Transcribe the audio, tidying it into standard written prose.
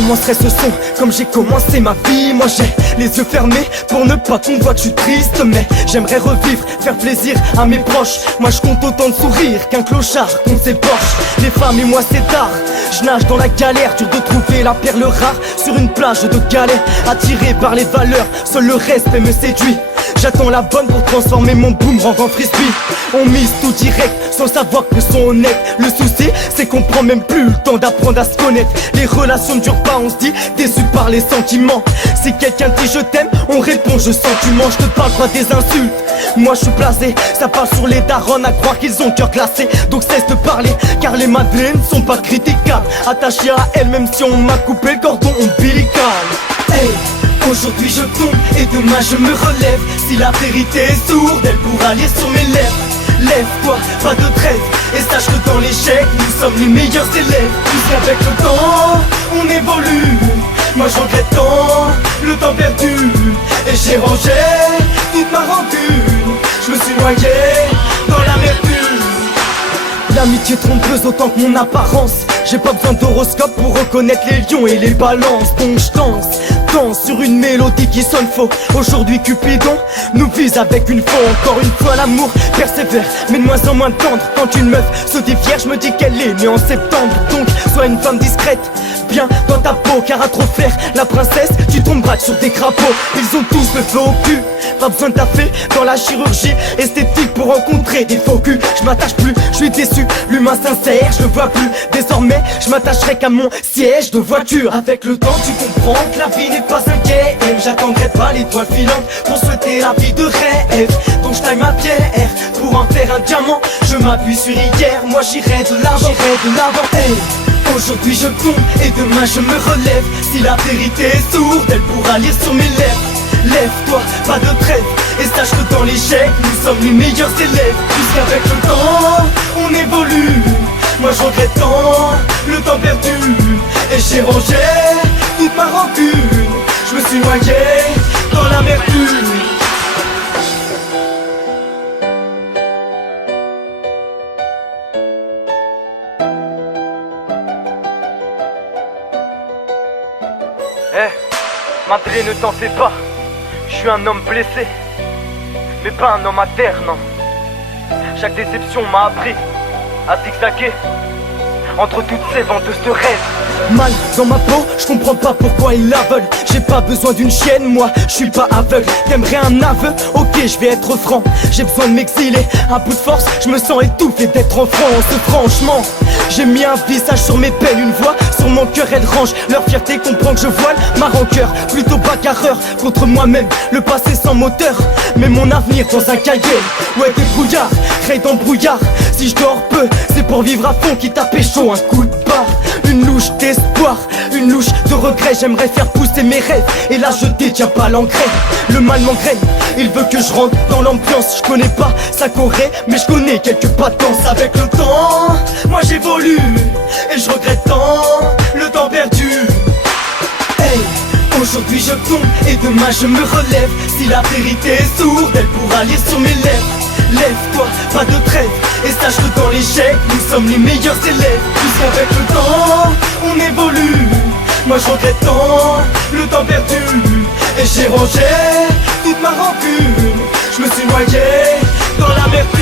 commencerai ce son comme j'ai commencé ma vie. Moi j'ai les yeux fermés pour ne pas qu'on voit que je suis triste, mais j'aimerais revivre, faire plaisir à mes proches. Moi je compte autant de sourires qu'un clochard compte ses poches. Les femmes et moi c'est tard, je nage dans la galère, dur de trouver la perle rare sur une plage de galets. Attiré par les valeurs, seul le respect me séduit. J'attends la bonne pour transformer mon boomerang en frisbee. On mise tout direct sans savoir que sont honnêtes. Le souci c'est qu'on prend même plus le temps d'apprendre à se connaître. Les relations ne durent pas, on se dit déçu par les sentiments. Si quelqu'un dit je t'aime, on répond je sens tu mens. Je te parle pas des insultes, moi je suis blasé. Ça parle sur les darons à croire qu'ils ont le cœur glacé. Donc cesse de parler car les madeleines ne sont pas critiquables. Attachées à elles même si on m'a coupé le cordon ombilical. Hey, aujourd'hui je tombe et demain je me relève. Si la vérité est sourde, elle pourra lire sur mes lèvres. Lève-toi, pas de trêve, et sache que dans l'échec, nous sommes les meilleurs élèves. Puisqu'avec le temps, on évolue. Moi je regrette tant le temps perdu, et j'ai rangé toute ma rancune. Je me suis noyé dans l'amertume. L'amitié trompeuse autant que mon apparence. J'ai pas besoin d'horoscope pour reconnaître les lions et les balances. Donc je danse sur une mélodie qui sonne faux. Aujourd'hui Cupidon nous vise avec une faux. Encore une fois l'amour persévère, mais de moins en moins tendre. Quand une meuf se dit fière, je me dis qu'elle est née en septembre. Donc sois une femme discrète, bien dans ta peau. Car à trop faire la princesse, tu tomberas sur des crapauds. Ils ont tous le feu au cul, pas besoin de taffer dans la chirurgie esthétique pour rencontrer des faux culs. Je m'attache plus, je suis déçu, l'humain sincère, je le vois plus. Désormais, je m'attacherai qu'à mon siège de voiture. Avec le temps, tu comprends que la vie n'est pas un game. J'attendrai pas l'étoile filante pour souhaiter la vie de rêve. Donc je taille ma pierre pour en faire un diamant. Je m'appuie sur hier, moi j'irai de l'avant. Hey, aujourd'hui je tombe et demain je me relève. Si la vérité est sourde, elle pourra lire sur mes lèvres. Lève-toi, pas de trêve, et sache que dans l'échec, nous sommes les meilleurs élèves. Puisqu'avec le temps, on évolue. Moi je regrette tant le temps perdu, et j'ai rangé toute ma rancune. Je me suis noyé dans l'amertume. Madeleine, ne t'en fais pas, je suis un homme blessé, mais pas un homme à terre, non. Chaque déception m'a appris à zigzaguer entre toutes ces venteuses de rêves. Mal dans ma peau, je comprends pas pourquoi ils la veulent. J'ai pas besoin d'une chienne, moi, je suis pas aveugle. T'aimerais un aveu? Ok, je vais être franc. J'ai besoin de m'exiler, à bout de force, je me sens étouffé d'être en France. Franchement, j'ai mis un visage sur mes peines, une voix sur mon cœur, elle range. Leur fierté comprend que je voile ma rancœur. Plutôt bagarreur contre moi-même, le passé sans moteur, mais mon avenir dans un cahier. Ouais, des brouillards, crée dans brouillard. Si je dors peu, c'est pour vivre à fond, quitte à pécho un coup de barre. Une louche d'espoir, une louche de regret. J'aimerais faire pousser mes rêves, et là je détiens pas l'engrais. Le mal m'engraine, il veut que je rentre dans l'ambiance. Je connais pas sa Corée, mais je connais quelques patences. Avec le temps, moi j'évolue, et je regrette tant le temps perdu. Hey, aujourd'hui je tombe et demain je me relève. Si la vérité est sourde, elle pourra lire sur mes lèvres. Lève-toi, pas de trêve, et sache que dans l'échec, nous sommes les meilleurs élèves. Puisqu'avec le temps, on évolue. Moi je regrette tant le temps perdu, et j'ai rangé toute ma rancune. Je me suis noyé dans l'amertume.